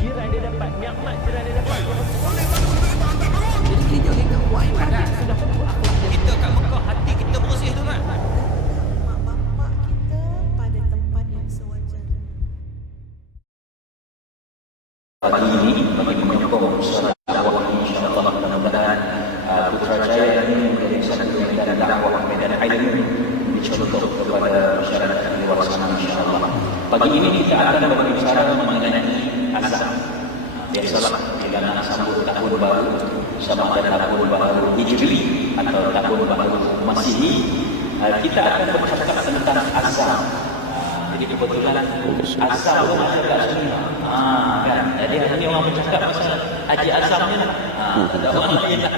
jiran dia dapat, nikmat jiran dia dapat. Jadi gereja kita buat ibadat. Sudah tentu akhlak dia. Kita kat Mekah, hati kita bersih tu kan. Mak bapak kita pada tempat yang sewajarnya. Pagi ini bagi menyokong usaha dakwah ini, insyaAllah mudah-mudahan Putrajaya ini menjadi satu medan dakwah, medan ilmu dicontoh kepada masyarakat di luar sana, insyaAllah. Pagi ini kita akan berbicara mengenai azan. Biasalah bila nak sambut tahun baru, sama ada tahun baru Hijri atau tahun baru Masihi, kita akan bercakap tentang azan. Jadi kebetulan azam tu masuk kat sini. Kan. Jadi hari ni orang bercakap pasal Haji Azam ni lah. Tak orang lain lah.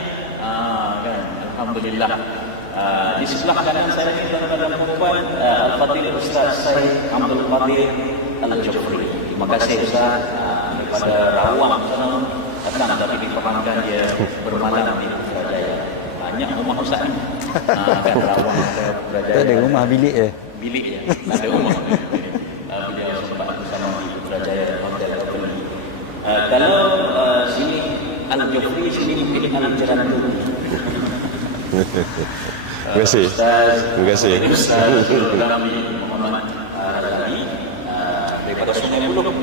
Kan. Alhamdulillah. Di sebelah kanan saya ni tuan-tuan dan puan, Al-Fadhil Ustaz Syed Abdul Qadir Al-Jufri. Terima kasih Ustaz daripada Rawang sana datang tapi diperangkan dia bermalam di Putrajaya. Banyak rumah Ustaz ni. Kan Rawang ke Putrajaya. Ada rumah bilik je. Bilik ya, ada rumah. Beliau sempat bersama di Putrajaya Hotel Kapeli. Kalau sini Al-Jufri, sini mungkin Al-Jerantu. Terima kasih. Terima kasih. Ustaz Rami Muhammad Razali daripada Sungai Buloh.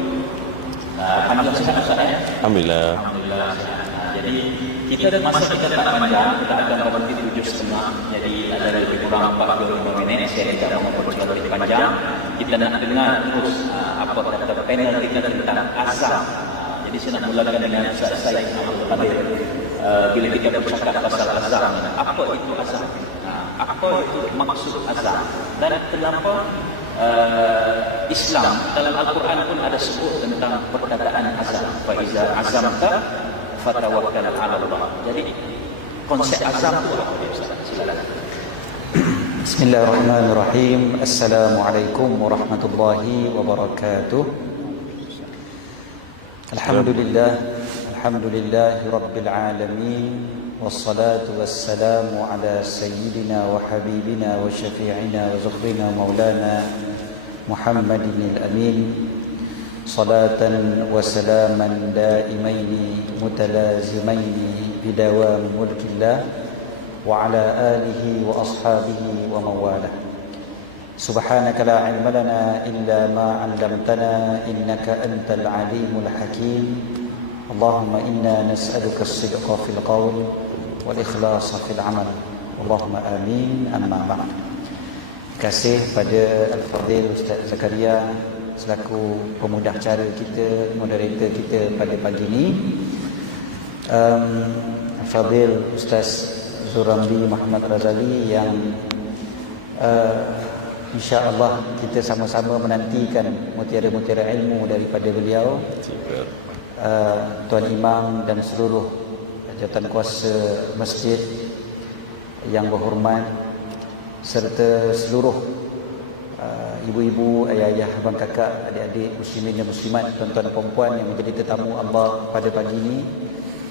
Alhamdulillah sihat Ustaz ya. Alhamdulillah. Alhamdulillah. Jadi kita masa kita tak panjang, kita akan berhenti 7.30. Jadi ada lebih kurang 45 minit. Saya tidak mau berbicara lebih panjang. Kita nak dengar terus apa kata panel kita tentang azam. Jadi saya nak mulakan dengan Ustaz Syed Abdul Qadir. Bila kita bercakap pasal azam, apa itu azam? Apa itu maksud azam? Dan kenapa Islam dalam Al-Quran pun ada sebut tentang perkataan azam. Fa iza azamta fatawakkal 'ala Allah. Jadi konsep azam itu apa dia Ustaz? Silakan. Bismillahirrahmanirrahim. Assalamualaikum warahmatullahi wabarakatuh. Alhamdulillahi rabbil alamin. Wassalatu wassalamu ala sayyidina wa habibina wa syafi'ina wa zuhrina maulana Muhammadin al-amin. Salatan wa salaman daimaini mutalazimaini bidawami mulkillah wa ala alihi wa ashabihi wa mawalah. Subhanaka la ilma lana illa ma 'allamtana innaka antal alimul hakim. Allahumma inna nas'aluka as-sidqa fil qawl wal ikhlasa fil 'amal. Allahumma amin. Amma ba'd. Terima kasih pada Al-Fadhil Ustaz Zakaria selaku pemudah acara kita, moderator kita pada pagi ini. Al-Fadhil Ustaz Zuramli Muhammad Razali yang insya-Allah kita sama-sama menantikan mutiara-mutiara ilmu daripada beliau. Tuan Imam dan seluruh jawatan kuasa masjid yang berhormat serta seluruh ibu-ibu, ayah-ayah, abang kakak, adik-adik muslimin dan muslimat, tuan-tuan dan puan yang menjadi tetamu Allah pada pagi ini.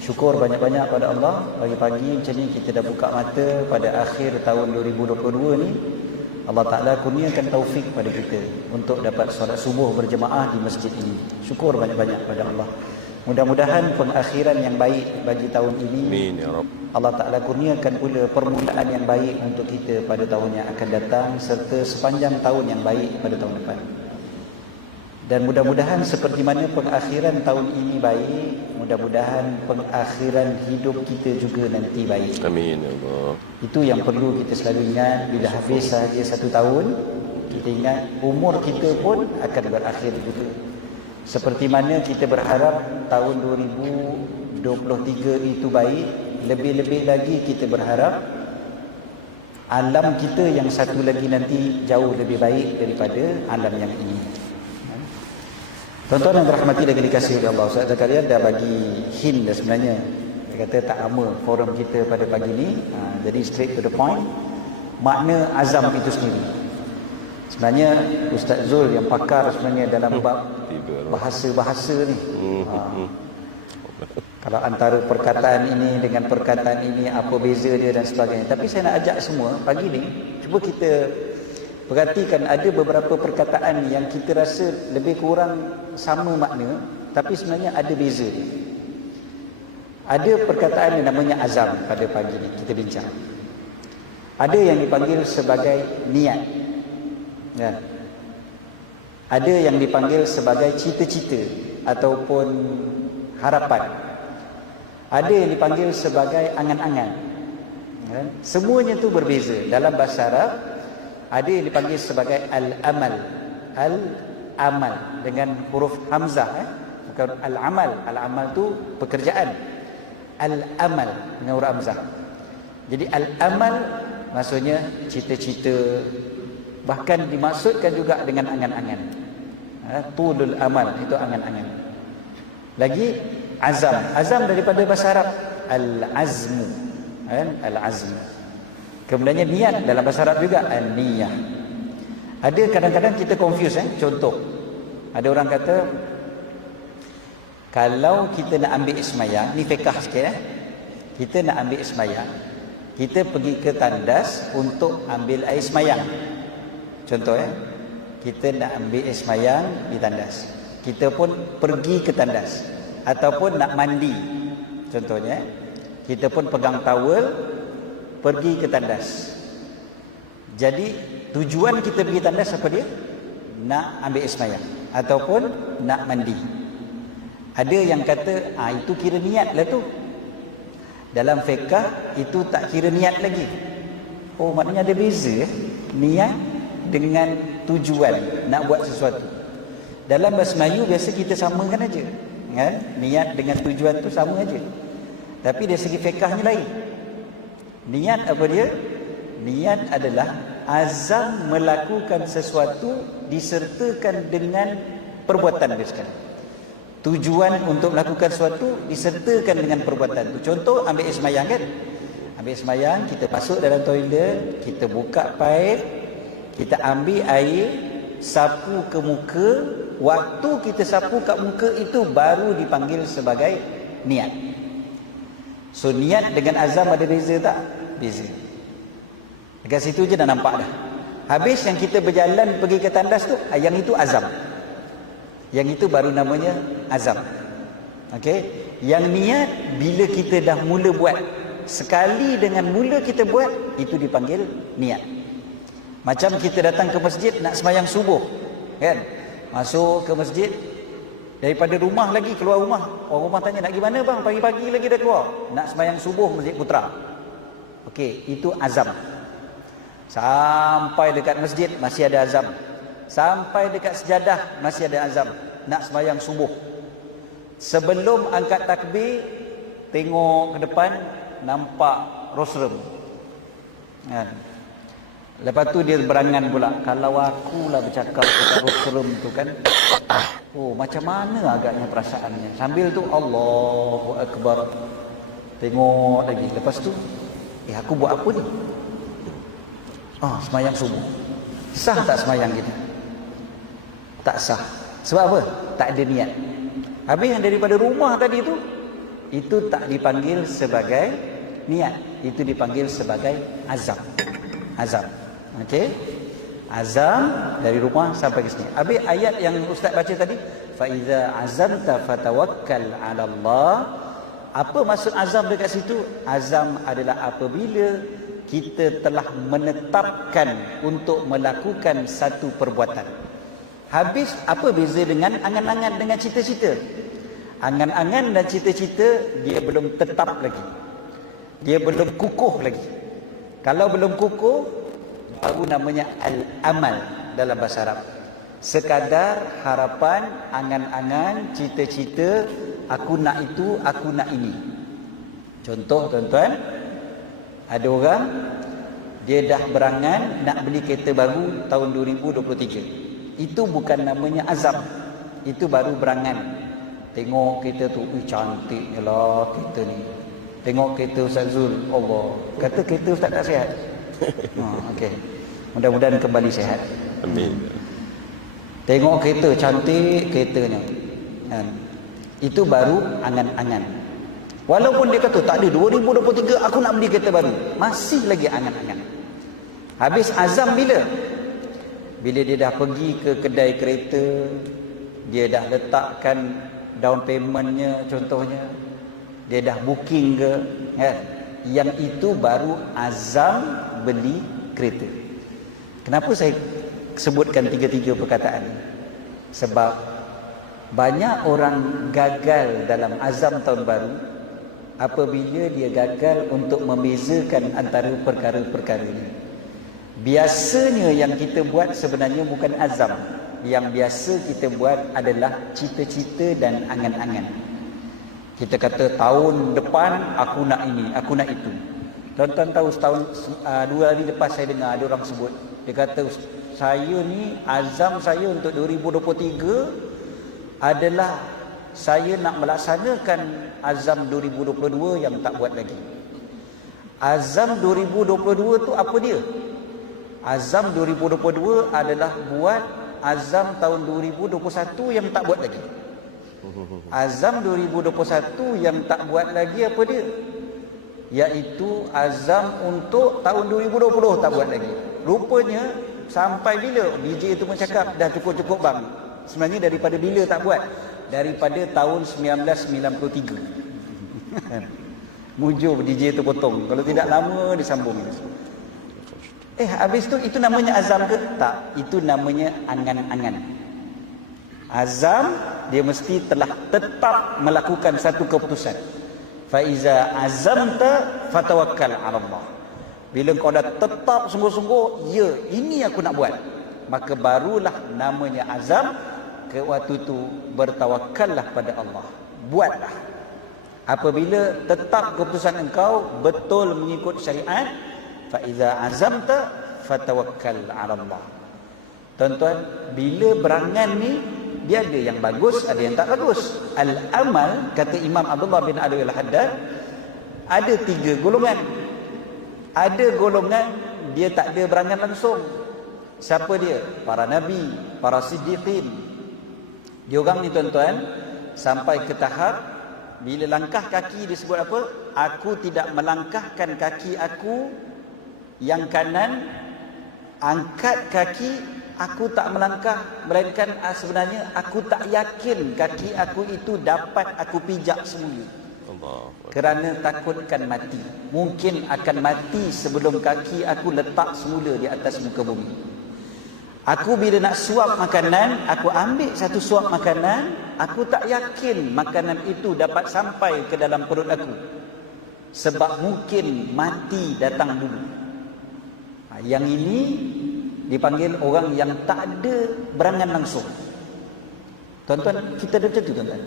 Syukur banyak-banyak pada Allah, pagi-pagi macam ni kita dah buka mata pada akhir tahun 2022 ni. Allah Ta'ala kurniakan taufik pada kita untuk dapat solat subuh berjemaah di masjid ini. Syukur banyak-banyak pada Allah. Mudah-mudahan pengakhiran yang baik bagi tahun ini. Amin ya Rabb. Allah Ta'ala kurniakan pula permulaan yang baik untuk kita pada tahun yang akan datang serta sepanjang tahun yang baik pada tahun depan. Dan mudah-mudahan seperti mana pengakhiran tahun ini baik, mudah-mudahan pengakhiran hidup kita juga nanti baik. Amin ya Allah. Itu yang perlu kita selalu ingat. Bila habis sahaja 1 tahun, kita ingat umur kita pun akan berakhir juga. Seperti mana kita berharap tahun 2023 itu baik, lebih-lebih lagi kita berharap alam kita yang satu lagi nanti jauh lebih baik daripada alam yang ini. Tuan-tuan yang dirahmati dan dikasihi oleh Allah, Ustaz Zakaria dah bagi hint dah sebenarnya. Dia kata tak lama forum kita pada pagi ni. Jadi straight to the point. Makna azam itu sendiri. Sebenarnya Ustaz Zul yang pakar sebenarnya dalam bab bahasa-bahasa ni. Kalau antara perkataan ini dengan perkataan ini apa beza dia dan sebagainya. Tapi saya nak ajak semua pagi ni cuba kita perhatikan ada beberapa perkataan yang kita rasa lebih kurang sama makna tapi sebenarnya ada beza dia. Ada perkataan yang namanya azam pada pagi ni kita bincang. Ada yang dipanggil sebagai niat. Ya. Ada yang dipanggil sebagai cita-cita ataupun harapan. Ada yang dipanggil sebagai angan-angan. Ya. Semuanya tu berbeza. Dalam bahasa Arab ada yang dipanggil sebagai al-amal. Al-amal dengan huruf hamzah, bukan al-amal. Al-amal tu pekerjaan. Al-amal dengan huruf hamzah. Jadi al-amal maksudnya cita-cita, bahkan dimaksudkan juga dengan angan-angan. Tulul amal itu angan-angan. Lagi azam. Azam daripada bahasa Arab al-azmu. Al-azm. Kemudiannya niat dalam bahasa Arab juga an-niyah. Ada kadang-kadang kita confuse. Contoh, ada orang kata kalau kita nak ambil ismayang, ni fiqah sikit. Kita nak ambil ismayang, kita pergi ke tandas untuk ambil air semayang. Contoh kita nak ambil air semayang di tandas, kita pun pergi ke tandas. Ataupun nak mandi, contohnya kita pun pegang towel pergi ke tandas. Jadi tujuan kita pergi tandas apa dia? Nak ambil air semayang ataupun nak mandi. Ada yang kata itu kira niat lah tu. Dalam fiqh itu tak kira niat lagi. Oh, maknanya ada beza niat dengan tujuan nak buat sesuatu. Dalam bahasa Melayu biasa kita samakan aja, kan? Niat dengan tujuan tu sama aja. Tapi dari segi fiqhnya lain. Niat apa dia? Niat adalah azam melakukan sesuatu disertakan dengan perbuatan dia sekali. Tujuan untuk melakukan sesuatu disertakan dengan perbuatan tu. Contoh ambil air semayang kan? Ambil air semayang, kita masuk dalam toilet, kita buka paip, kita ambil air, sapu ke muka. Waktu kita sapu kat muka itu baru dipanggil sebagai niat. So niat dengan azam ada beza tak? Beza. Dekat situ je dah nampak dah. Habis yang kita berjalan pergi ke tandas tu, yang itu azam. Yang itu baru namanya azam. Okey, yang niat bila kita dah mula buat. Sekali dengan mula kita buat, itu dipanggil niat. Macam kita datang ke masjid nak sembahyang subuh, kan? Masuk ke masjid, daripada rumah lagi keluar rumah. Orang rumah tanya, nak pergi mana bang? Pagi-pagi lagi dah keluar. Nak sembahyang subuh Masjid Putra. Okey, itu azam. Sampai dekat masjid masih ada azam. Sampai dekat sejadah masih ada azam nak sembahyang subuh. Sebelum angkat takbir, tengok ke depan nampak rosrem. Kan? Lepas tu dia berangan pula, kalau akulah bercakap dekat rosrem tu kan, oh macam mana agaknya perasaannya. Sambil tu Allahu Akbar. Tengok lagi. Lepas tu aku buat apa ni? Sembahyang subuh. Sah tak sembahyang kita? Tak sah. Sebab apa? Tak ada niat. Habis yang daripada rumah tadi tu, itu tak dipanggil sebagai niat. Itu dipanggil sebagai azam. Azam. Okey? Azam dari rumah sampai ke sini. Habis ayat yang Ustaz baca tadi, fa iza azamta fatawakkal 'ala Allah. Apa maksud azam dekat situ? Azam adalah apabila kita telah menetapkan untuk melakukan satu perbuatan. Habis apa beza dengan angan-angan dengan cita-cita? Angan-angan dan cita-cita dia belum tetap lagi. Dia belum kukuh lagi. Kalau belum kukuh, baru namanya al-amal dalam bahasa Arab. Sekadar harapan, angan-angan, cita-cita, aku nak itu, aku nak ini. Contoh tuan-tuan, ada orang dia dah berangan nak beli kereta baru tahun 2023. Itu bukan namanya azam. Itu baru berangan. Tengok kereta tu, cantiknya lah kereta ni. Tengok kereta Ustaz Zul, Allah, kata kereta Ustaz tak sihat. Okey. Mudah-mudahan kembali sihat. Amin. Tengok kereta, cantik keretanya. Itu baru angan-angan. Walaupun dia kata tak ada, 2023 aku nak beli kereta baru, masih lagi angan-angan. Habis azam bila? Bila dia dah pergi ke kedai kereta, dia dah letakkan down paymentnya contohnya, dia dah booking ke, kan? Yang itu baru azam beli kereta. Kenapa saya sebutkan tiga-tiga perkataan ini? Sebab banyak orang gagal dalam azam tahun baru apabila dia gagal untuk membezakan antara perkara-perkara ini. Biasanya yang kita buat sebenarnya bukan azam. Yang biasa kita buat adalah cita-cita dan angan-angan. Kita kata tahun depan aku nak ini, aku nak itu. Tuan-tuan tahu setahun 2 hari lepas saya dengar ada orang sebut, dia kata saya ni azam saya untuk 2023 adalah saya nak melaksanakan azam 2022 yang tak buat lagi. Azam 2022 tu apa dia? Azam 2022 adalah buat azam tahun 2021 yang tak buat lagi. Azam 2021 yang tak buat lagi apa dia? Iaitu azam untuk tahun 2020 tak buat lagi. Rupanya sampai bila DJ itu mencakap dah cukup-cukup bang. Sebenarnya daripada bila tak buat? Daripada tahun 1993. Mujur DJ itu potong. Kalau tidak lama disambung. Habis tu itu namanya azam ke? Tak, itu namanya angan-angan. Azam dia mesti telah tetap melakukan satu keputusan. Fa iza azamta fatawakkal 'ala Allah. Bila kau dah tetap sungguh-sungguh, ya ini aku nak buat, maka barulah namanya azam. Ke waktu tu bertawakallah pada Allah. Buatlah. Apabila tetap keputusan engkau betul mengikut syariat, fa iza azamta fatawakkal 'ala Allah. Tuan-tuan, bila berangan ni dia ada yang bagus, ada yang tak bagus. Al-amal, kata Imam Abdullah bin Ali Al-Haddad, ada 3 golongan. Ada golongan dia tak ada berangan langsung. Siapa dia? Para nabi, para siddiqin. Dia orang ni tuan-tuan sampai ke tahap bila langkah kaki disebut apa? Aku tidak melangkahkan kaki aku yang kanan, angkat kaki aku tak melangkah, melainkan sebenarnya aku tak yakin kaki aku itu dapat aku pijak semula. Kerana takutkan mati. Mungkin akan mati sebelum kaki aku letak semula di atas muka bumi. Aku bila nak suap makanan, aku ambil satu suap makanan, aku tak yakin makanan itu dapat sampai ke dalam perut aku. Sebab mungkin mati datang dulu. Yang ini dipanggil orang yang tak ada berangan langsung. Tuan-tuan, kita ada macam tu tuan-tuan.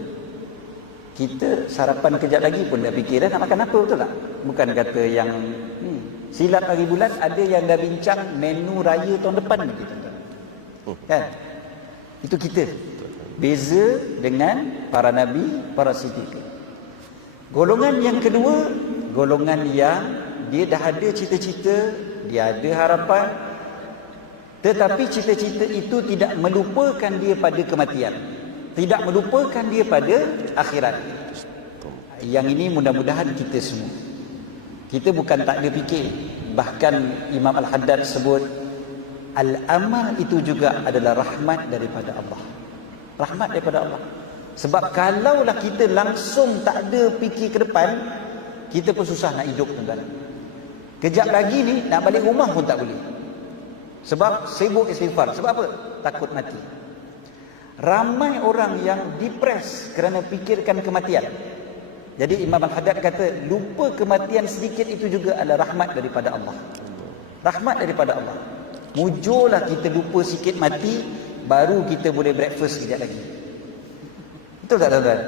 Kita sarapan kejap lagi pun dah fikir dah nak makan apa, betul tak? Bukan kata yang silap hari bulan ada yang dah bincang menu raya tahun depan lagi tuan-tuan. Kan? Itu kita. Beza dengan para nabi, para siddiq. Golongan yang kedua, golongan yang dia dah ada cita-cita, dia ada harapan, tetapi cita-cita itu tidak melupakan dia pada kematian, tidak melupakan dia pada akhirat. Yang ini mudah-mudahan kita semua. Kita bukan tak ada fikir. Bahkan Imam Al-Haddad sebut al-amal itu juga adalah rahmat daripada Allah. Rahmat daripada Allah. Sebab kalaulah kita langsung tak ada fikir ke depan, kita pun susah nak hidup tuan-tuan. Kejap lagi ni nak balik rumah pun tak boleh. Sebab sibuk istighfar. Sebab apa? Takut mati. Ramai orang yang depres kerana fikirkan kematian. Jadi Imam Al-Haddad kata, lupa kematian sedikit itu juga adalah rahmat daripada Allah. Rahmat daripada Allah. Mujurlah kita lupa sikit mati, baru kita boleh breakfast sekejap lagi. Betul tak tuan-tuan?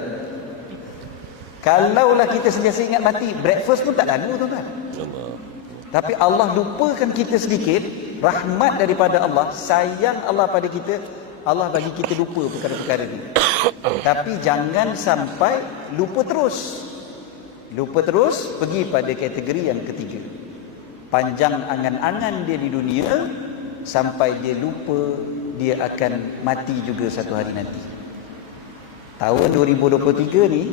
Kalaulah kita sentiasa ingat mati, breakfast pun tak lalu tuan-tuan. Tapi Allah lupakan kita sedikit, rahmat daripada Allah, sayang Allah pada kita, Allah bagi kita lupa perkara-perkara ini. Tapi jangan sampai lupa terus. Lupa terus, pergi pada kategori yang ketiga. Panjang angan-angan dia di dunia, sampai dia lupa dia akan mati juga satu hari nanti. Tahun 2023 ni,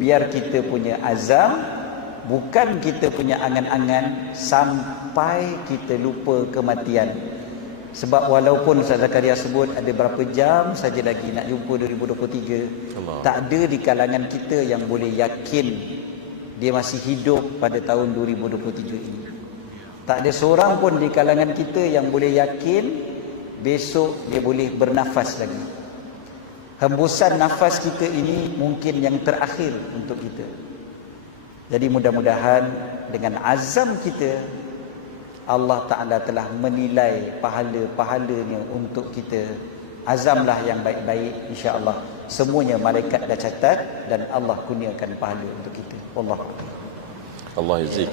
biar kita punya azam, bukan kita punya angan-angan sampai kita lupa kematian. Sebab walaupun Ustaz Zakaria sebut ada berapa jam saja lagi nak jumpa 2023, Allah. tak ada di kalangan kita yang boleh yakin dia masih hidup pada tahun 2023 ini. Tak ada seorang pun di kalangan kita yang boleh yakin besok dia boleh bernafas lagi. Hembusan nafas kita ini mungkin yang terakhir untuk kita. Jadi mudah-mudahan dengan azam kita, Allah Ta'ala telah menilai pahala-pahalanya untuk kita. Azamlah yang baik-baik, insya-Allah. Semuanya malaikat dah catat dan Allah kurniakan pahala untuk kita. Allah. Allah yazik.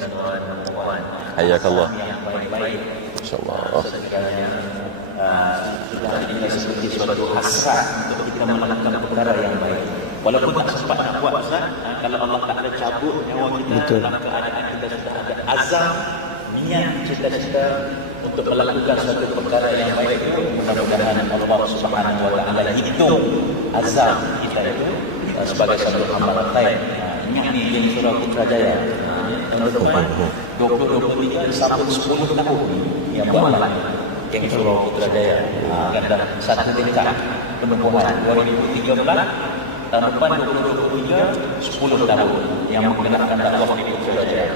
Hayakallah. InsyaAllah. Sudah ini seperti suatu hasrat untuk kita melakukan perkara yang baik. Walaupun tak sempat nak buat, Ustaz, kalau Allah tak ada cabut nyawa kita, Betul. dalam keadaan kita sudah ada azam, niat cita-cita untuk melakukan suatu perkara yang baik itu, mudah-mudahan Allah Subhanahu wa taala hitung azam kita itu sebagai satu amalan baik. Ingat ni yang surah Putrajaya tahun depan 2023 sampai 10 tahun ni yang buatlah yang surah Putrajaya akan dah satu tingkat penubuhan 2013 tahun depan 2023 10 tahun yang menggunakan dakwah di Putrajaya.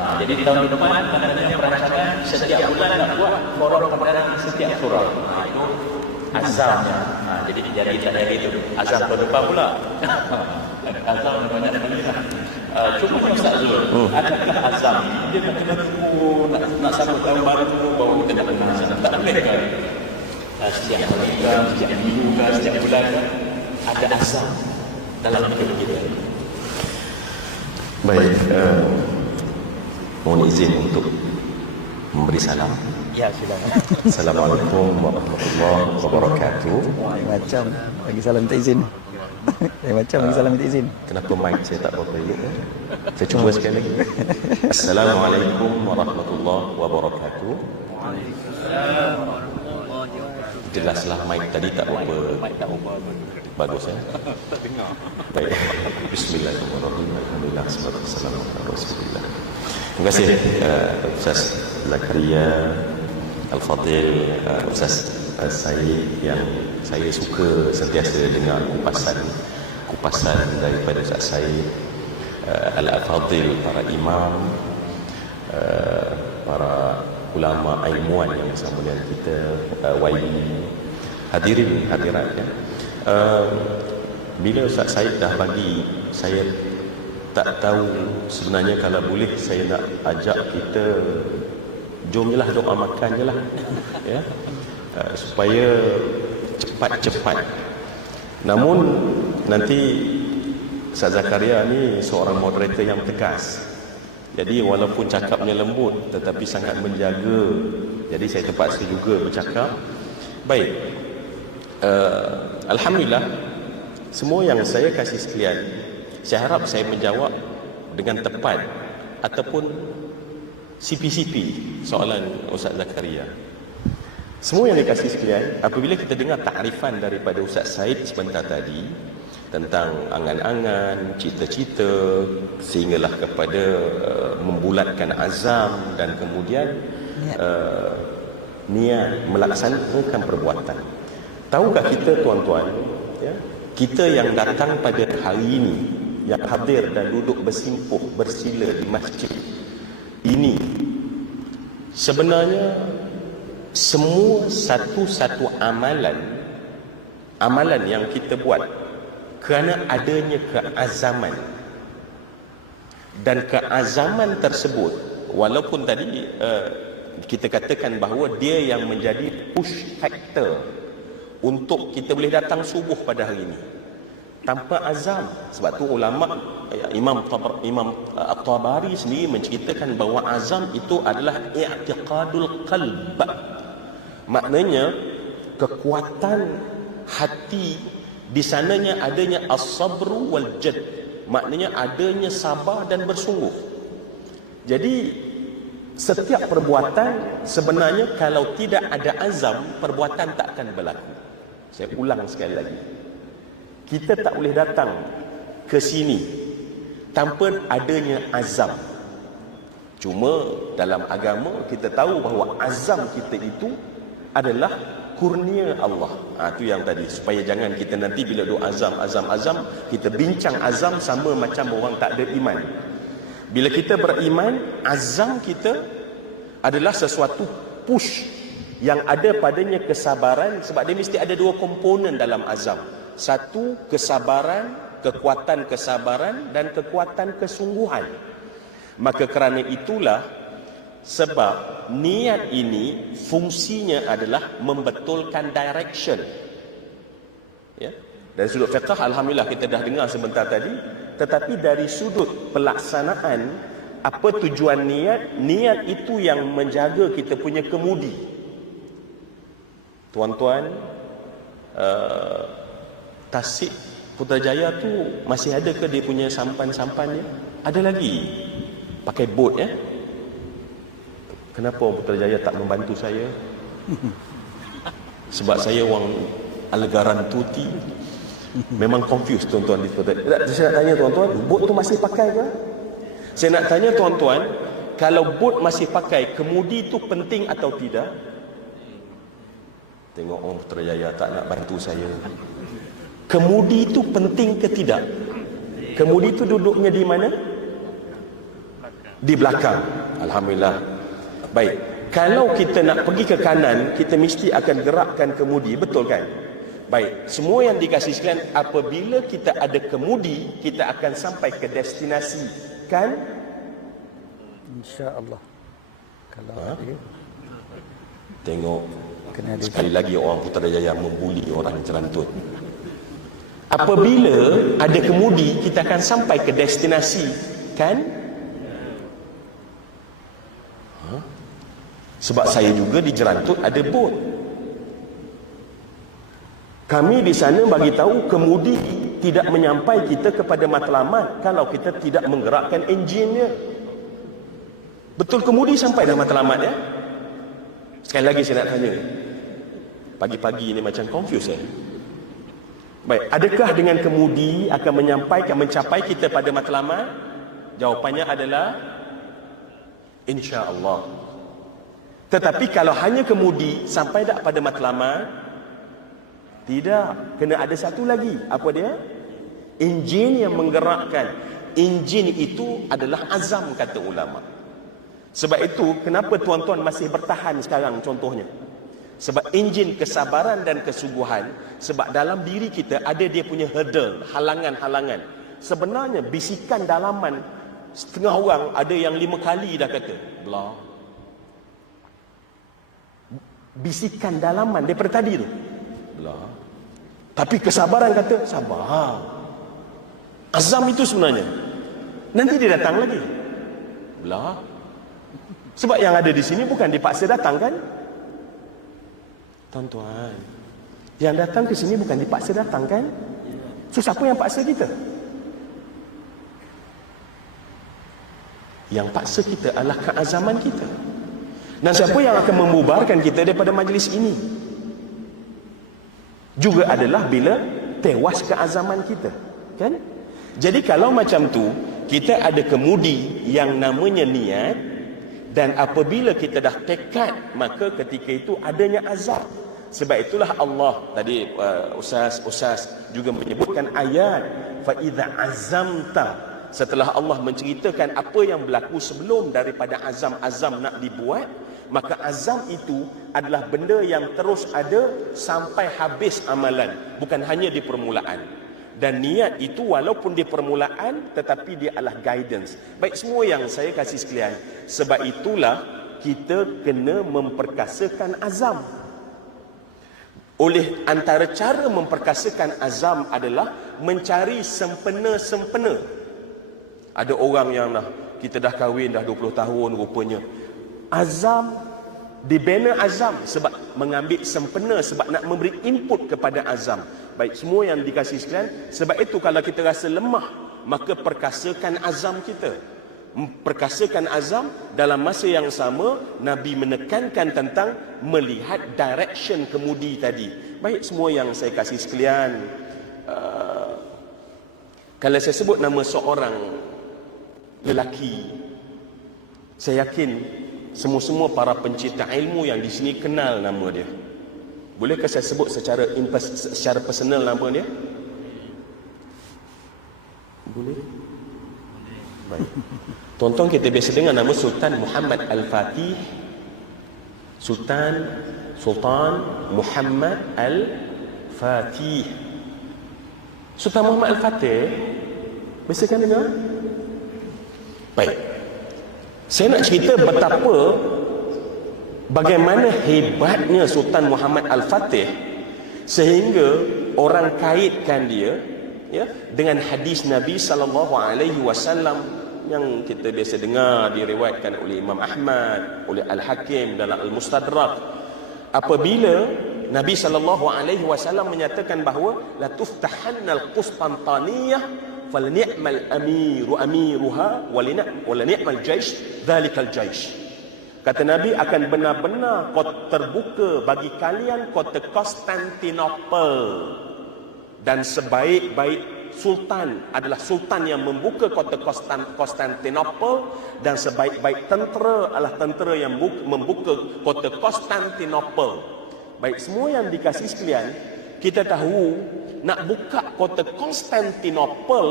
Jadi tahun depan katanya perancangan setiap bulan nak buat forum perdana setiap surah. Itu azamnya. Jadi tak ada itu azam tahun depan pula. Azam banyak kali lah. Cuma Ustaz Zul, adakah azam ni dia nak kena tunggu nak sambut tahun baru baru kita nak kena azam? Tak boleh kan? Setiap hari ke, setiap minggu ke, setiap bulan ke, ada azam dalam hidup kita. Baik, mohon izin untuk memberi salam. Ya, silakan. Assalamualaikum warahmatullahi wabarakatuh. Macam bagi salam minta izin. Macam bagi salam minta izin. Kenapa mic saya tak berapa elok? Saya cuba sekali lagi. Assalamualaikum warahmatullahi wabarakatuh. Jelaslah mic tadi tak berapa bagus ya. Baik. Bismillahirrahmanirrahim. Alhamdulillah wassalatu wassalamu ala Rasulillah. Terima kasih Ustaz Zakaria Al-Fadil, Ustaz Said, yang saya suka sentiasa dengar kupasan daripada Ustaz Said, Al-Fadil, para imam, para ulama ilmuwan yang bersama dengan kita, YB, hadirin hadirat ya. Bila Ustaz Said dah bagi, saya tak tahu sebenarnya, kalau boleh saya nak ajak kita jom je lah doa makan je lah ya, supaya cepat-cepat. Namun nanti Ustaz Zakaria ni seorang moderator yang tegas, jadi walaupun cakapnya lembut tetapi sangat menjaga, jadi saya terpaksa juga bercakap. Baik, Alhamdulillah, semua yang saya kasih sekalian, saya harap saya menjawab dengan tepat ataupun CP-CP soalan Ustaz Zakaria. Semua yang dikasih sekalian, apabila kita dengar takrifan daripada Ustaz Said sebentar tadi tentang angan-angan, cita-cita, sehinggalah kepada membulatkan azam dan kemudian niat melaksanakan perbuatan. Tahukah kita tuan-tuan, ya, kita yang datang pada hari ini, yang hadir dan duduk bersimpuh bersila di masjid ini, sebenarnya semua satu-satu amalan yang kita buat kerana adanya keazaman, dan keazaman tersebut walaupun tadi kita katakan bahawa dia yang menjadi push factor untuk kita boleh datang subuh pada hari ini. Tanpa azam, sebab tu ulama Imam At-Tabari sendiri menceritakan bahawa azam itu adalah i'tiqadul qalb. Maknanya kekuatan hati, di sananya adanya as-sabru wal jad, maknanya adanya sabar dan bersungguh. Jadi setiap perbuatan sebenarnya kalau tidak ada azam, perbuatan tak akan berlaku. Saya ulang sekali lagi, kita tak boleh datang ke sini tanpa adanya azam. Cuma dalam agama kita tahu bahawa azam kita itu adalah kurnia Allah. Itu yang tadi, supaya jangan kita nanti bila duk azam, kita bincang azam sama macam orang tak ada iman. Bila kita beriman, azam kita adalah sesuatu push yang ada padanya kesabaran, sebab dia mesti ada dua komponen dalam azam. Satu, kesabaran, kekuatan kesabaran dan kekuatan kesungguhan. Maka kerana itulah sebab niat ini fungsinya adalah membetulkan direction. Ya. Dari sudut fiqh, alhamdulillah kita dah dengar sebentar tadi. Tetapi dari sudut pelaksanaan, apa tujuan niat? Niat itu yang menjaga kita punya kemudi. Tuan-tuan, Tasik Putrajaya tu masih ada ke dia punya sampan-sampannya? Ada lagi. Pakai bot ya. Kenapa orang Putrajaya tak membantu saya? Sebab saya orang Algaran Tuti. Memang confused tuan-tuan di Putrajaya. Saya nak tanya tuan-tuan, bot tu masih pakai ke? Saya nak tanya tuan-tuan, kalau bot masih pakai, kemudi tu penting atau tidak? Tengok orang Putrajaya tak nak bantu saya. Kemudi itu penting ke tidak? Kemudi itu duduknya di mana? Di belakang. Alhamdulillah. Baik. Kalau kita nak pergi ke kanan, kita mesti akan gerakkan kemudi, betul kan? Baik. Semua yang dikasih sekalian, apabila kita ada kemudi, kita akan sampai ke destinasi, kan? Insya-Allah. Kalau ada. Tengok. Sekali lagi orang Putrajaya membuli orang Cerantut. Apabila ada kemudi, kita akan sampai ke destinasi, kan? Sebab saya juga di Cerantut ada bot. Kami di sana bagi tahu kemudi tidak menyampai kita kepada matlamat kalau kita tidak menggerakkan enjinnya. Betul kemudi sampai dah matlamat ya? Sekali lagi saya nak tanya. Pagi-pagi ni macam confused ya? Baik, adakah dengan kemudi akan mencapai kita pada matlamat? Jawapannya adalah insya-Allah. Tetapi kalau hanya kemudi sampai tak pada matlamat? Tidak, kena ada satu lagi. Apa dia? Enjin yang menggerakkan. Enjin itu adalah azam, kata ulama. Sebab itu kenapa tuan-tuan masih bertahan sekarang contohnya? Sebab enjin kesabaran dan kesungguhan, sebab dalam diri kita ada dia punya hurdle, halangan-halangan. Sebenarnya bisikan dalaman, setengah orang ada yang 5 kali dah kata belah. Bisikan dalaman daripada tadi tu belah. Tapi kesabaran kata sabar. Azam itu sebenarnya nanti dia datang lagi belah. Sebab yang ada di sini bukan dipaksa datang kan? Tuan-tuan, yang datang ke sini bukan dipaksa datang kan? So siapa yang paksa kita? Yang paksa kita adalah keazaman kita. Dan siapa yang akan membubarkan kita daripada majlis ini? Juga adalah bila tewas keazaman kita, kan? Jadi kalau macam tu, kita ada kemudi yang namanya niat, dan apabila kita dah tekad, maka ketika itu adanya azab. Sebab itulah Allah tadi Ustaz juga menyebutkan ayat fa idza azamta. Setelah Allah menceritakan apa yang berlaku sebelum daripada azam-azam nak dibuat, maka azam itu adalah benda yang terus ada sampai habis amalan, bukan hanya di permulaan. Dan niat itu walaupun di permulaan, tetapi dia adalah guidance. Baik, semua yang saya kasih sekalian, sebab itulah kita kena memperkasakan azam. Oleh antara cara memperkasakan azam adalah mencari sempena-sempena. Ada orang yang kita dah kahwin dah 20 tahun rupanya. Azam, dibina azam sebab mengambil sempena, sebab nak memberi input kepada azam. Baik, semua yang dikasih sekalian, sebab itu kalau kita rasa lemah, maka perkasakan azam kita. Perkasakan azam, dalam masa yang sama Nabi menekankan tentang melihat direction kemudi tadi. Baik, semua yang saya kasih sekalian, kalau saya sebut nama seorang lelaki, saya yakin semua-semua para pencipta ilmu yang di sini kenal nama dia. Bolehkah saya sebut secara personal nama dia? Boleh? Baik. Tonton kita biasa dengar nama Sultan Muhammad Al-Fatih. Sultan Muhammad Al-Fatih. Sultan Muhammad Al-Fatih biasa kan dengar? Baik. Saya nak cerita betapa bagaimana hebatnya Sultan Muhammad Al-Fatih sehingga orang kaitkan dia ya dengan hadis Nabi sallallahu alaihi wasallam yang kita biasa dengar diriwayatkan oleh Imam Ahmad, oleh Al-Hakim dalam Al-Mustadrak. Apabila Nabi sallallahu alaihi wasallam menyatakan bahawa la tuftahanna al-Qustantaniyah fal ni'mal amiru amiruha wa la ni'mal jaish dzalikal jaish. Kata Nabi, akan benar-benar kota terbuka bagi kalian kota Konstantinopel, dan sebaik-baik sultan adalah sultan yang membuka kota Konstantinopel, dan sebaik-baik tentera adalah tentera yang membuka kota Konstantinopel. Baik, semua yang dikasih sekalian, kita tahu nak buka kota Konstantinopel,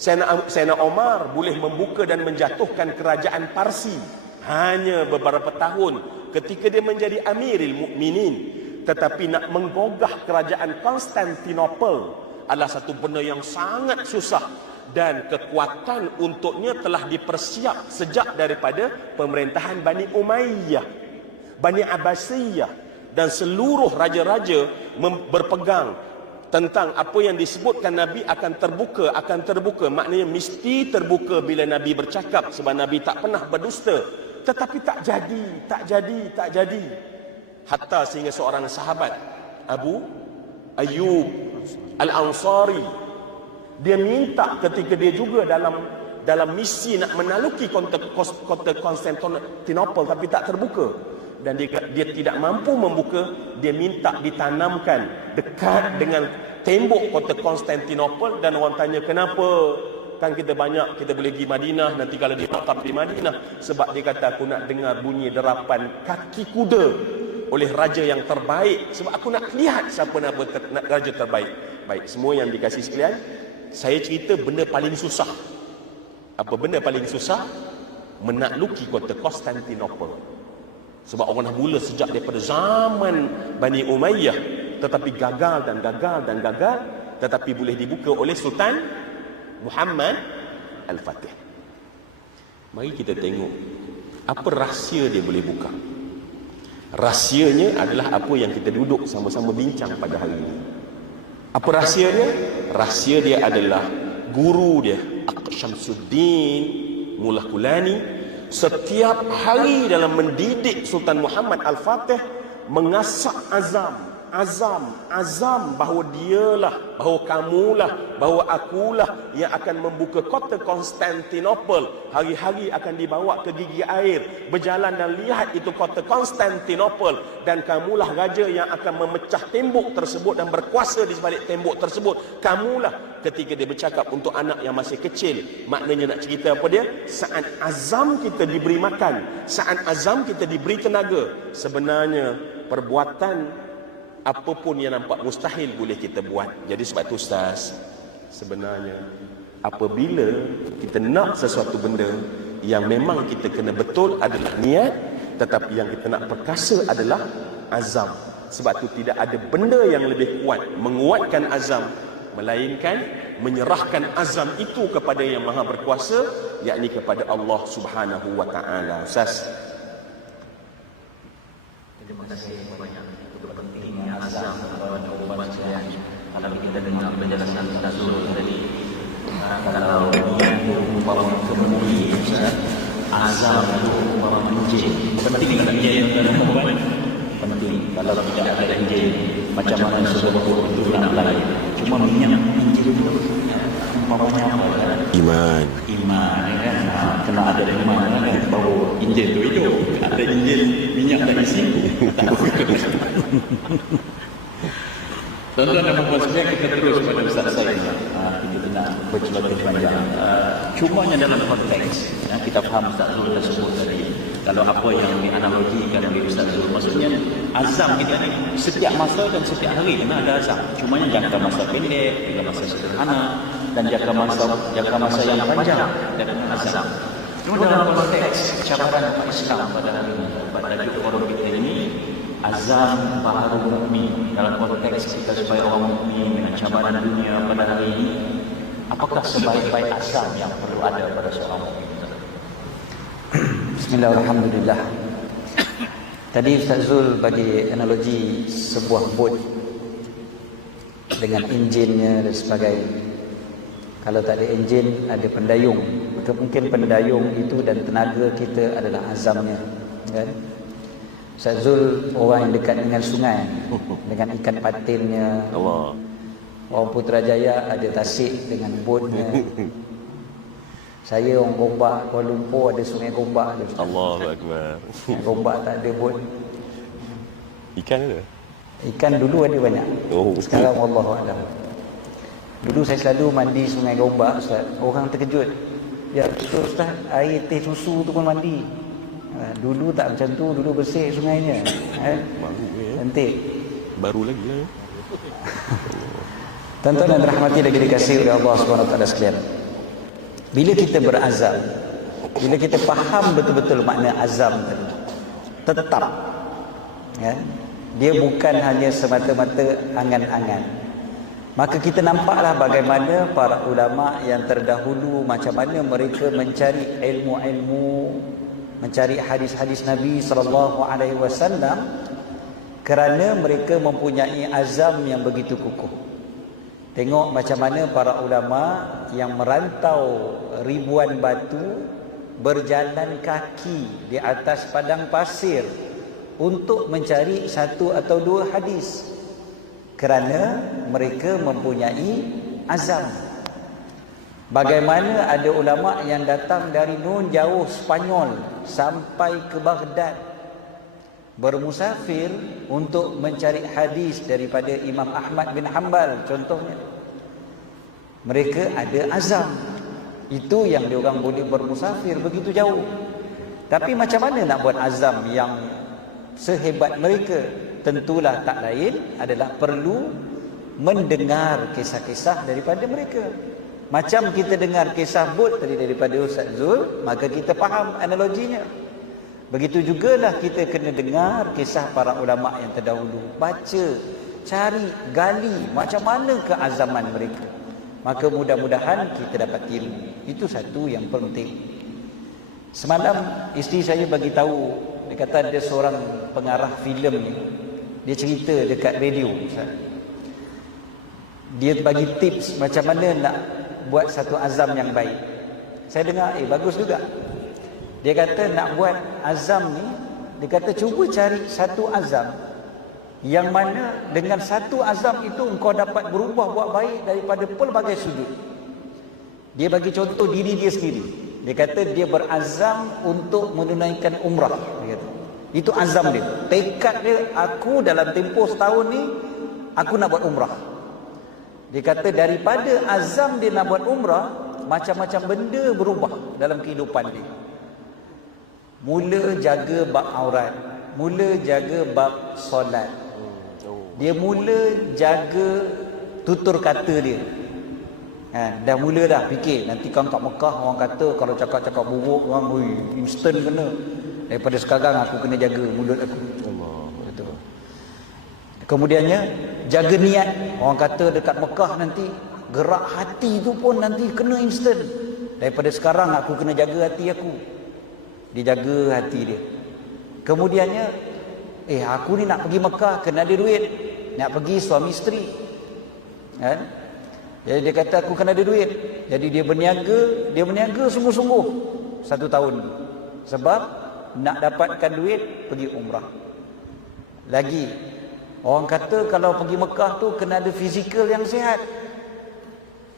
Sayyidina Omar boleh membuka dan menjatuhkan kerajaan Parsi hanya beberapa tahun ketika dia menjadi Amirul Mukminin. Tetapi nak menggogah kerajaan Konstantinopel adalah satu benda yang sangat susah, dan kekuatan untuknya telah dipersiap sejak daripada pemerintahan Bani Umayyah, Bani Abbasiyah, dan seluruh raja-raja berpegang tentang apa yang disebutkan Nabi akan terbuka, maknanya mesti terbuka bila Nabi bercakap, sebab Nabi tak pernah berdusta. Tetapi tak jadi. Hatta sehingga seorang sahabat, Abu Ayyub Al-Ansari, dia minta ketika dia juga dalam misi nak menaluki kota Konstantinopel, tapi tak terbuka, dan dia tidak mampu membuka. Dia minta ditanamkan dekat dengan tembok kota Konstantinopel, dan orang tanya kenapa? Kan kita boleh pergi Madinah, nanti kalau dia makam di Madinah, sebab dia kata aku nak dengar bunyi derapan kaki kuda oleh raja yang terbaik, sebab aku nak lihat siapa raja terbaik. Baik, semua yang dikasih sekalian, saya cerita benda paling susah. Apa benda paling susah? Menakluki kota Konstantinopel. Sebab orang dah mula sejak daripada zaman Bani Umayyah, tetapi gagal, tetapi boleh dibuka oleh Sultan Muhammad Al-Fatih. Mari kita tengok apa rahsia dia boleh buka. Rahsianya adalah apa yang kita duduk sama-sama bincang pada hari ini. Apa rahsia dia? Rahsia dia adalah guru dia, Syamsuddin Mullah Kulani, setiap hari dalam mendidik Sultan Muhammad Al-Fatih, mengasah azam bahawa dialah, bahawa kamulah, bahawa akulah yang akan membuka kota Konstantinopel. Hari-hari akan dibawa ke gigi air, berjalan dan lihat itu kota Konstantinopel, dan kamulah raja yang akan memecah tembok tersebut dan berkuasa di sebalik tembok tersebut. Kamulah. Ketika dia bercakap untuk anak yang masih kecil, maknanya nak cerita apa dia? Saat azam kita diberi makan, saat azam kita diberi tenaga, sebenarnya perbuatan apapun yang nampak mustahil boleh kita buat. Jadi sebab itu Ustaz, sebenarnya apabila kita nak sesuatu benda, yang memang kita kena betul adalah niat, tetapi yang kita nak perkasa adalah azam. Sebab itu tidak ada benda yang lebih kuat menguatkan azam, melainkan menyerahkan azam itu kepada yang maha berkuasa, yakni kepada Allah Subhanahu wa ta'ala. Ustaz, terima kasih banyak untuk pentingnya azam kawan-kawan sekalian. Kalau kita dengar penjelasan Ustaz Zul tadi, kalau niat itu umpama kemudi, azam itu umpama enjin. Penting tak enjin tuan-tuan? Penting. Kalau tidak ada enjin, macam mana sebuah motor itu nak lari? Cuma minyak enjin itu umpamanya apa? Iman kan? Kena ada iman kan, baru enjin tu hidup. Ada enjin minyak tak isi. Tuan-tuan dan puan sekalian, kita terus pada Ustaz Said. Kita nak bercerita panjang. Cumanya dalam konteks, kita faham Ustaz Zul dah sebut tadi, Kalau apa yang dianalogikan oleh Ustaz Zul, maksudnya azam kita ni setiap masa dan setiap hari kena ada azam. Cuma yang jangka masa pendek, jangka masa sederhana, dan jangka masa yang panjang dan azam. Cuma dalam konteks cabaran Islam pada hari ini, pada tajuk forum kita ini, azam baharu mukmin. Dalam konteks kita sebagai orang mukmin dengan cabaran dunia pada hari ini, apakah sebaik-baik azam yang perlu ada pada seorang mukmin? Bismillahirrahmanirrahim. Tadi Ustaz Zul bagi analogi sebuah bot dengan enjinnya dan sebagainya. Kalau tak ada enjin, ada pendayung. Maka mungkin pendayung itu dan tenaga kita adalah azamnya, kan? Ustaz Zul orang yang dekat dengan sungai, dengan ikan patinnya. Allah. Orang Putrajaya ada tasik dengan botnya. Saya orang Gombak, Kuala Lumpur ada sungai Gombak. Allahu Akbar. Sungai Gombak tak ada bot. Ikan ada? Ikan dulu ada banyak. Oh. Sekarang Wallahualam. Dulu saya selalu mandi sungai Gombak, Ustaz. Orang terkejut. Ya betul Ustaz, air teh susu tu pun mandi. Dulu tak macam tu, dulu bersih sungainya. Baru Cantik. Baru lagi lah. Tuan-tuan dan rahmati lagi dikasihi oleh Allah SWT sekalian. Bila kita berazam, bila kita faham betul-betul makna azam tadi, tetap, ya, dia bukan hanya semata-mata angan-angan. Maka kita nampaklah bagaimana para ulama yang terdahulu, macam mana mereka mencari ilmu-ilmu, mencari hadis-hadis Nabi SAW, kerana mereka mempunyai azam yang begitu kukuh. Tengok macam mana para ulama yang merantau ribuan batu, berjalan kaki di atas padang pasir untuk mencari satu atau dua hadis, kerana mereka mempunyai azam. Bagaimana ada ulama yang datang dari nun jauh Spanyol sampai ke Baghdad, bermusafir untuk mencari hadis daripada Imam Ahmad bin Hanbal contohnya. Mereka ada azam. Itu yang diorang boleh bermusafir begitu jauh. Tapi macam mana nak buat azam yang sehebat mereka? Tentulah tak lain adalah perlu mendengar kisah-kisah daripada mereka. Macam kita dengar kisah bot tadi daripada Ustaz Zul, maka kita faham analoginya. Begitu jugalah kita kena dengar kisah para ulama yang terdahulu. Baca, cari, gali macam mana keazaman mereka. Maka mudah-mudahan kita dapat tiru. Itu satu yang penting. Semalam isteri saya bagi tahu, dia kata ada seorang pengarah filem ni, dia cerita dekat radio. Dia bagi tips macam mana nak buat satu azam yang baik. Saya dengar, bagus juga. Dia kata nak buat azam ni, dia kata cuba cari satu azam yang mana dengan satu azam itu engkau dapat berubah buat baik daripada pelbagai sudut. Dia bagi contoh diri dia sendiri. Dia kata dia berazam untuk menunaikan umrah. Dia kata, itu azam dia. Tekad dia, aku dalam tempoh setahun ni aku nak buat umrah. Dia kata daripada azam dia nak buat umrah, macam-macam benda berubah dalam kehidupan dia. Mula jaga bab aurat, mula jaga bab solat. Dia mula jaga tutur kata dia. Dah mula dah fikir, nanti kan kat Mekah orang kata kalau cakap-cakap buruk orang instant kena. Daripada sekarang aku kena jaga mulut aku. Allah. Betul. Kemudiannya jaga niat. Orang kata dekat Mekah nanti gerak hati tu pun nanti kena instant. Daripada sekarang aku kena jaga hati aku. Dia jaga hati dia. Kemudiannya, aku ni nak pergi Mekah, kena ada duit. Nak pergi suami isteri. Kan? Jadi dia kata aku kena ada duit. Jadi dia berniaga sungguh-sungguh 1 tahun. Sebab nak dapatkan duit, pergi umrah. Lagi, orang kata kalau pergi Mekah tu kena ada fizikal yang sihat.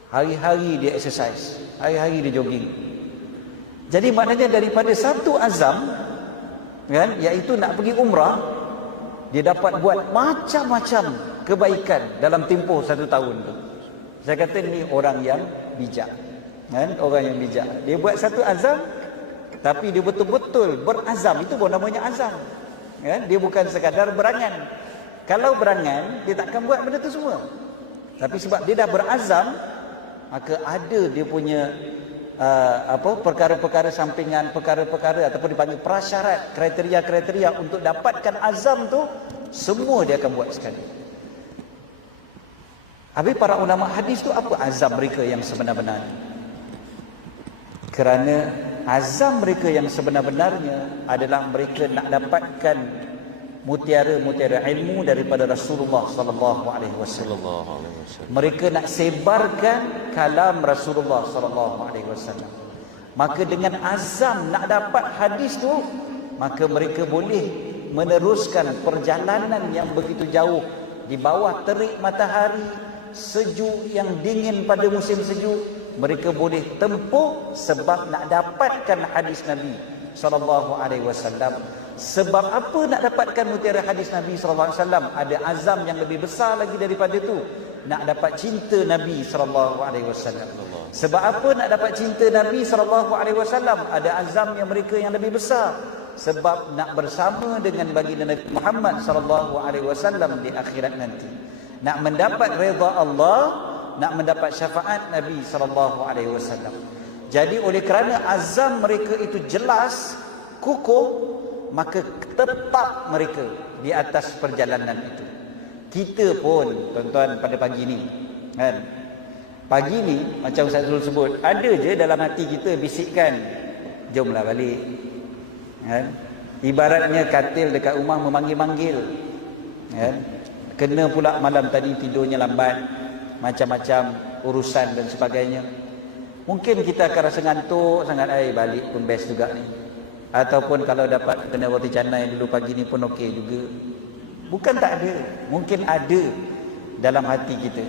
Hari-hari dia exercise, hari-hari dia jogging. Jadi maknanya daripada satu azam, kan, iaitu nak pergi umrah, dia dapat buat macam-macam kebaikan dalam tempoh 1 tahun tu. Saya kata ni orang yang bijak, kan? Orang yang bijak. Dia buat satu azam, tapi dia betul-betul berazam. Itu pun namanya azam. Ya, dia bukan sekadar berangan. Kalau berangan, dia takkan buat benda tu semua. Tapi sebab dia dah berazam, maka ada dia punya perkara-perkara sampingan, perkara-perkara ataupun dipanggil prasyarat, kriteria-kriteria untuk dapatkan azam tu, semua dia akan buat sekali. Habis para ulama hadis tu apa azam mereka yang sebenar-benar? Kerana azam mereka yang sebenar-benarnya adalah mereka nak dapatkan mutiara-mutiara ilmu daripada Rasulullah sallallahu alaihi wasallam. Mereka nak sebarkan kalam Rasulullah sallallahu alaihi wasallam. Maka dengan azam nak dapat hadis tu, maka mereka boleh meneruskan perjalanan yang begitu jauh di bawah terik matahari sejuk yang dingin pada musim sejuk. Mereka boleh tempuh sebab nak dapatkan hadis Nabi sallallahu alaihi wasallam. Sebab apa nak dapatkan mutiara hadis Nabi sallallahu alaihi wasallam? Ada azam yang lebih besar lagi daripada itu. Nak dapat cinta Nabi sallallahu alaihi wasallam. Sebab apa nak dapat cinta Nabi sallallahu alaihi wasallam? Ada azam yang mereka yang lebih besar. Sebab nak bersama dengan baginda Nabi Muhammad sallallahu alaihi wasallam di akhirat nanti. Nak mendapat redha Allah, nak mendapat syafaat Nabi sallallahu alaihi wasallam. Jadi oleh kerana azam mereka itu jelas, kukuh, maka tetap mereka di atas perjalanan itu. Kita pun tuan-tuan pada pagi ni kan, pagi ni macam Ustaz Zul sebut, ada je dalam hati kita bisikkan, jomlah balik kan? Ibaratnya katil dekat rumah memanggil-manggil kan? Kena pula malam tadi tidurnya lambat, macam-macam urusan dan sebagainya. Mungkin kita akan rasa ngantuk sangat, balik pun best juga ni. Ataupun kalau dapat kena roti canai dulu pagi ni pun okey juga. Bukan tak ada, mungkin ada dalam hati kita.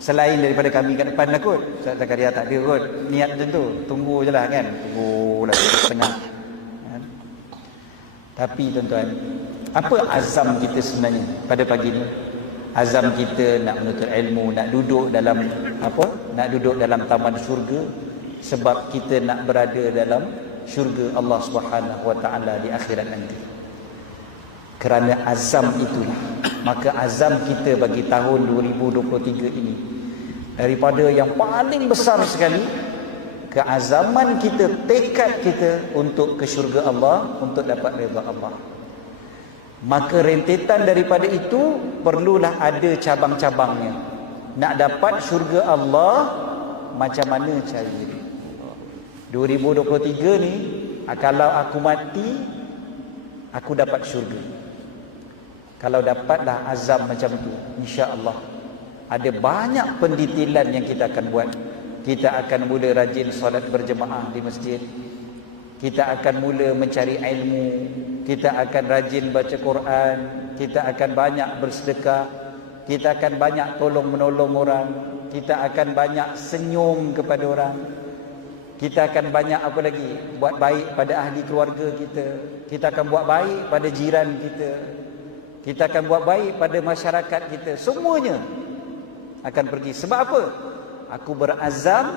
Selain daripada kami kat depan lah kot. Ustaz Zakaria tak ada kot niat macam tu. Tunggu je lah kan, tunggu lah setengah kan? Tapi tuan-tuan, apa azam kita sebenarnya pada pagi ni? Azam kita nak menuntut ilmu, nak duduk dalam nak duduk dalam taman syurga, sebab kita nak berada dalam syurga Allah Subhanahu wa taala di akhirat nanti. Kerana azam itulah, maka azam kita bagi tahun 2023 ini, daripada yang paling besar sekali, keazaman kita, tekad kita untuk ke syurga Allah, untuk dapat redha Allah. Maka rentetan daripada itu perlulah ada cabang-cabangnya. Nak dapat syurga Allah, macam mana cara dia? 2023 ni, kalau aku mati, aku dapat syurga. Kalau dapatlah azam macam tu, insya-Allah ada banyak pendetailan yang kita akan buat. Kita akan mula rajin solat berjemaah di masjid. Kita akan mula mencari ilmu. Kita akan rajin baca Quran. Kita akan banyak bersedekah. Kita akan banyak tolong menolong orang. Kita akan banyak senyum kepada orang. Kita akan banyak apa lagi? Buat baik pada ahli keluarga kita. Kita akan buat baik pada jiran kita. Kita akan buat baik pada masyarakat kita. Semuanya akan pergi. Sebab apa? Aku berazam,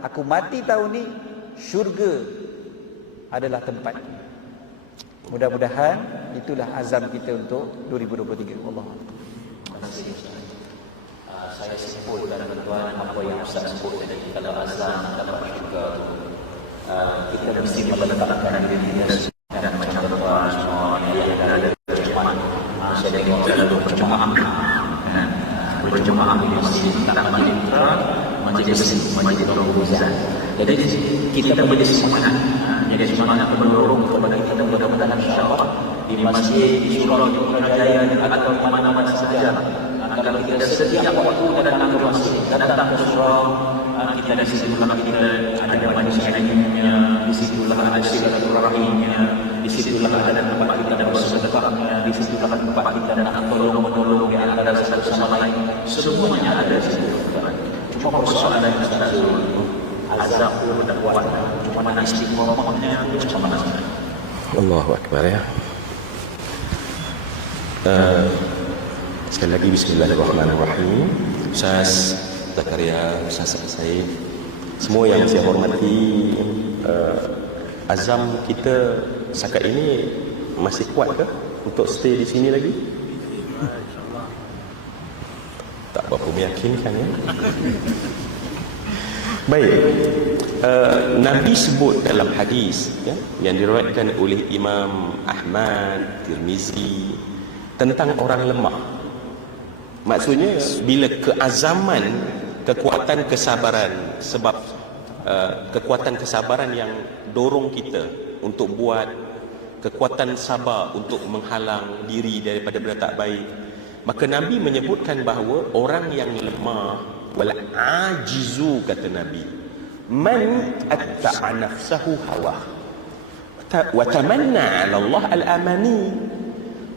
aku mati tahun ni, syurga adalah tempat. Mudah-mudahan itulah azam kita untuk 2023. Allah. Terima kasih Ustaz. Saya sebut dan tuan apa yang Ustaz sebut tadi, kalau azam dapat syurga tu, kita mesti meletakkan diri kita dan macam tuan semua yang ada berjemaah. Saya tengok selalu berjemaah di masjid Masjid Masjid Al-Huzan. Jadi kita boleh semangat, jadi semangat mendorong kepada kita mudah-mudahan insya-Allah di masjid, di surau, di Putrajaya atau di mana-mana sahaja. Kalau kita setiap waktu datang ke masjid, datang ke surau, kita di situlah kita ada manusia lainnya, di situlah ada silaturahimnya, di situlah ada tempat kita bersedekahnya, di situlah tempat kita nak tolong-menolong di antara satu sama lain. Semuanya ada di situ. Cuma persoalan yang kita azab dan kuat, cuma nak istiqomahnya macam mana? Allahu Akbar ya. Sekali lagi bismillahirrahmanirrahim. Ustaz Zakaria, Ustaz Said, semua yang saya hormati, azam kita setakat ini masih kuat ke untuk stay di sini lagi? Tak berapa meyakinkan ya. Baik, Nabi sebut dalam hadis ya, yang diriwayatkan oleh Imam Ahmad, Tirmizi tentang orang lemah. Maksudnya bila keazaman, kekuatan kesabaran, sebab kekuatan kesabaran yang dorong kita untuk buat, kekuatan sabar untuk menghalang diri daripada benda tak baik, maka Nabi menyebutkan bahawa orang yang lemah, wal ajizu, kata Nabi, man atta'a nafsahu hawa wa tamanna 'ala Allah al-amani.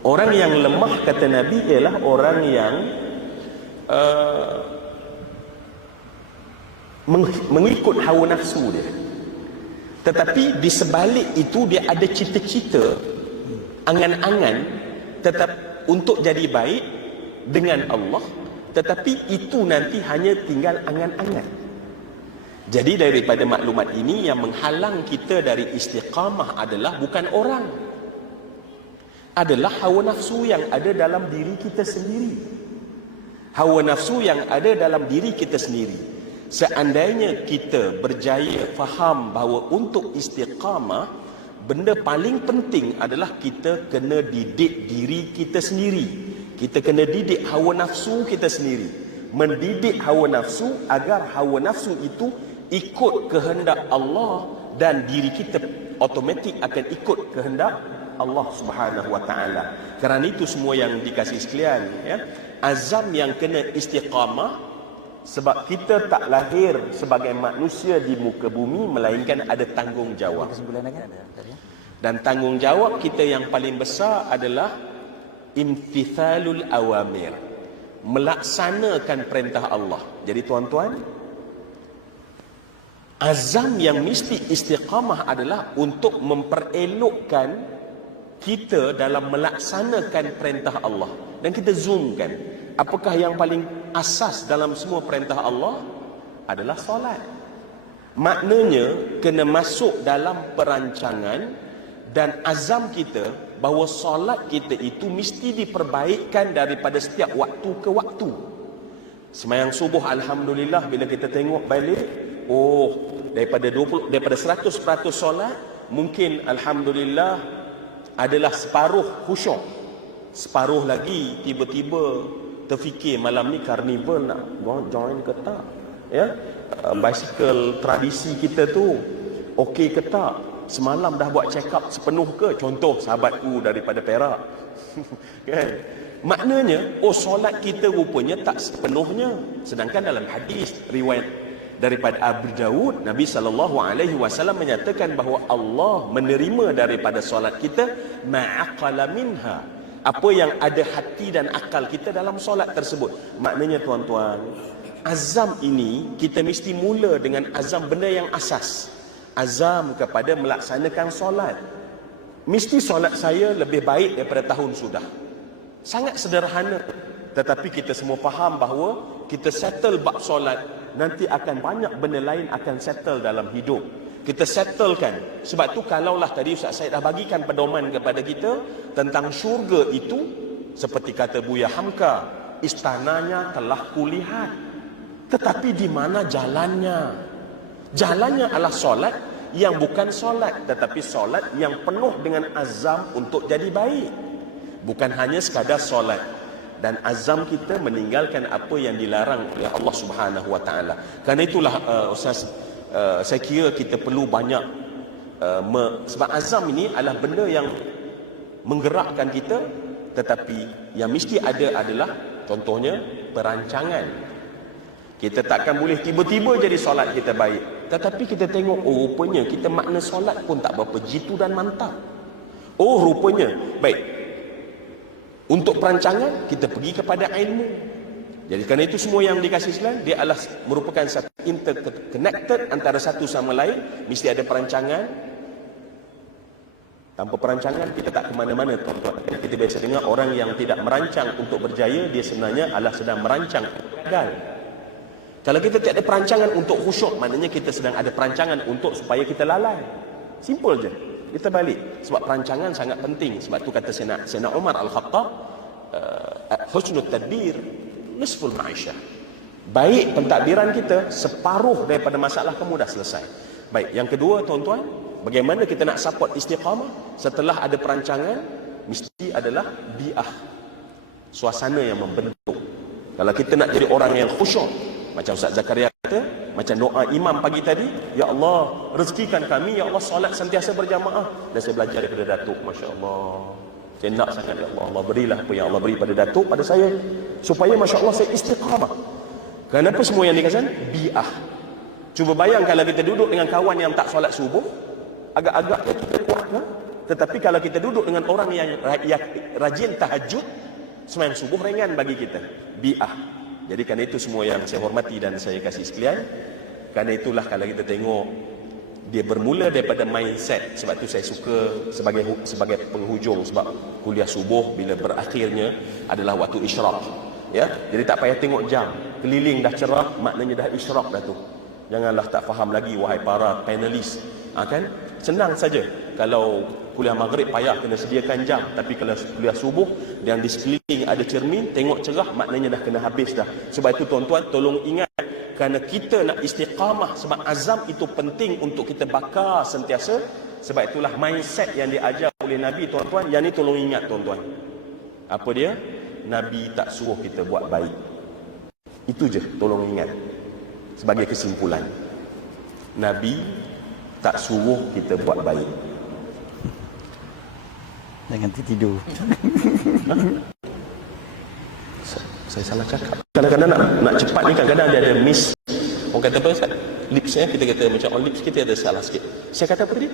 Orang yang lemah, kata Nabi, ialah orang yang mengikut hawa nafsu dia, tetapi di sebalik itu dia ada cita-cita, angan-angan tetap untuk jadi baik dengan Allah, tetapi itu nanti hanya tinggal angan-angan. Jadi daripada maklumat ini, yang menghalang kita dari istiqamah adalah bukan orang, adalah hawa nafsu yang ada dalam diri kita sendiri. Hawa nafsu yang ada dalam diri kita sendiri. Seandainya kita berjaya faham bahawa untuk istiqamah, benda paling penting adalah kita kena didik diri kita sendiri. Kita kena didik hawa nafsu kita sendiri. Mendidik hawa nafsu agar hawa nafsu itu ikut kehendak Allah, dan diri kita automatik akan ikut kehendak Allah Subhanahu wa taala. Kerana itu semua yang dikasih sekalian ya, azam yang kena istiqamah, sebab kita tak lahir sebagai manusia di muka bumi melainkan ada tanggungjawab. Dan tanggungjawab kita yang paling besar adalah imtithalul awamir, melaksanakan perintah Allah. Jadi tuan-tuan, azam yang mesti istiqamah adalah untuk memperelokkan kita dalam melaksanakan perintah Allah. Dan kita zoomkan, apakah yang paling asas dalam semua perintah Allah? Adalah solat. Maknanya kena masuk dalam perancangan dan azam kita bahawa solat kita itu mesti diperbaikkan daripada setiap waktu ke waktu. Semayang subuh, alhamdulillah, bila kita tengok balik, daripada 100% solat, mungkin alhamdulillah adalah separuh khusyuk, separuh lagi tiba-tiba terfikir malam ni karnival nak join ke tak ya, bicycle tradisi kita tu okey ke tak, semalam dah buat check up sepenuh ke, contoh sahabatku daripada Perak kan. Maknanya solat kita rupanya tak sepenuhnya. Sedangkan dalam hadis riwayat daripada Abu Daud, Nabi SAW menyatakan bahawa Allah menerima daripada solat kita ma'aqala minha, apa yang ada hati dan akal kita dalam solat tersebut. Maknanya tuan-tuan, azam ini kita mesti mula dengan azam benda yang asas, azam kepada melaksanakan solat. Mesti solat saya lebih baik daripada tahun sudah. Sangat sederhana, tetapi kita semua faham bahawa kita settle bab solat, nanti akan banyak benda lain akan settle dalam hidup. Kita settlekan. Sebab tu kalaulah tadi Ustaz Syed dah bagikan pedoman kepada kita tentang syurga itu, seperti kata Buya Hamka, istananya telah kulihat, tetapi di mana jalannya? Jalannya adalah solat yang bukan solat, tetapi solat yang penuh dengan azam untuk jadi baik. Bukan hanya sekadar solat. Dan azam kita meninggalkan apa yang dilarang oleh Allah Subhanahu wa taala. Kerana itulah Ustaz, saya kira kita perlu banyak sebab azam ini adalah benda yang menggerakkan kita, tetapi yang mesti ada adalah contohnya perancangan. Kita takkan boleh tiba-tiba jadi solat kita baik, tetapi kita tengok rupanya kita makna solat pun tak berapa jitu dan mantap. Rupanya baik. Untuk perancangan, kita pergi kepada ilmu. Jadi kerana itu semua yang dikasih sekalian, dia adalah merupakan satu interconnected antara satu sama lain. Mesti ada perancangan. Tanpa perancangan, kita tak ke mana-mana, tuan-tuan. Kita biasa dengar orang yang tidak merancang untuk berjaya, dia sebenarnya adalah sedang merancang gagal. Kalau kita tak ada perancangan untuk khusyuk, maknanya kita sedang ada perancangan untuk supaya kita lalai. Simple je. Kita balik. Sebab perancangan sangat penting. Sebab tu kata Sayyidina Umar Al-Khattab, husnul tadbir nisful ma'isyah. Baik pentadbiran kita, separuh daripada masalah kamu dah selesai. Baik, yang kedua tuan-tuan, bagaimana kita nak support istiqamah? Setelah ada perancangan, mesti adalah bi'ah, suasana yang membentuk. Kalau kita nak jadi orang yang khusyuk, macam Ustaz Zakaria kata, macam doa imam pagi tadi, ya Allah rezekikan kami, ya Allah solat sentiasa berjamaah. Dan saya belajar daripada Datuk, Masya Allah, saya nak sangat, ya Allah, Allah berilah apa yang Allah beri pada Datuk pada saya, supaya Masya Allah saya istiqamah. Kenapa semua yang dikatakan bi'ah? Cuba bayang kalau kita duduk dengan kawan yang tak solat subuh, agak-agak kita kuat kan? Tetapi kalau kita duduk dengan orang yang rajin tahajud, sembahyang subuh ringan bagi kita. Bi'ah. Jadi kerana itu semua yang saya hormati dan saya kasih sekalian, kerana itulah kalau kita tengok, dia bermula daripada mindset. Sebab tu saya suka sebagai penghujung, sebab kuliah subuh bila berakhirnya adalah waktu isyraq. Ya, jadi tak payah tengok jam, keliling dah cerah, maknanya dah isyraq dah tu. Janganlah tak faham lagi wahai para panelis. Kan? Senang saja. Kalau kuliah maghrib payah kena sediakan jam, tapi kalau kuliah subuh yang di sekeliling ada cermin, tengok cerah, maknanya dah kena habis dah. Sebab itu tuan-tuan tolong ingat, kerana kita nak istiqamah, sebab azam itu penting untuk kita bakar sentiasa. Sebab itulah mindset yang diajar oleh Nabi, tuan-tuan. Yang ni tolong ingat tuan-tuan. Apa dia? Nabi tak suruh kita buat baik. Itu je, tolong ingat. Sebagai kesimpulan, Nabi tak suruh kita buat baik. Jangan tidur. Saya salah cakap. Kadang-kadang nak cepat ni, kadang-kadang ada miss. Orang kata apa Ustaz? Lips kita kata macam on lips kita ada salah sikit. Saya kata apa tadi?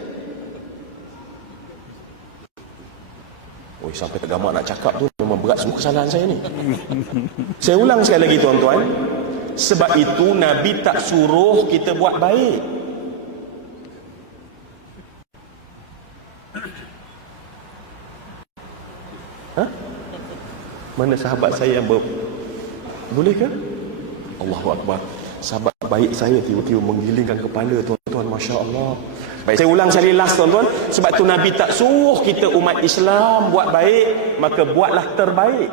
Oh, sampai tergamak nak cakap tu, memang berat semua kesalahan saya ni. Saya ulang sekali lagi tuan-tuan. Sebab itu Nabi tak suruh kita buat baik. Mana sahabat saya yang boleh ke? Allahu Akbar. Sahabat baik saya tiba-tiba menggilingkan kepala, tuan-tuan, Masya Allah. Baik, saya ulang sekali last tuan-tuan. Sebab tu Nabi tak suruh kita umat Islam buat baik, maka buatlah terbaik.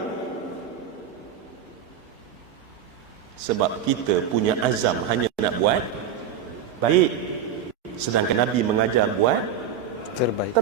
Sebab kita punya azam hanya nak buat baik, sedangkan Nabi mengajar buat terbaik.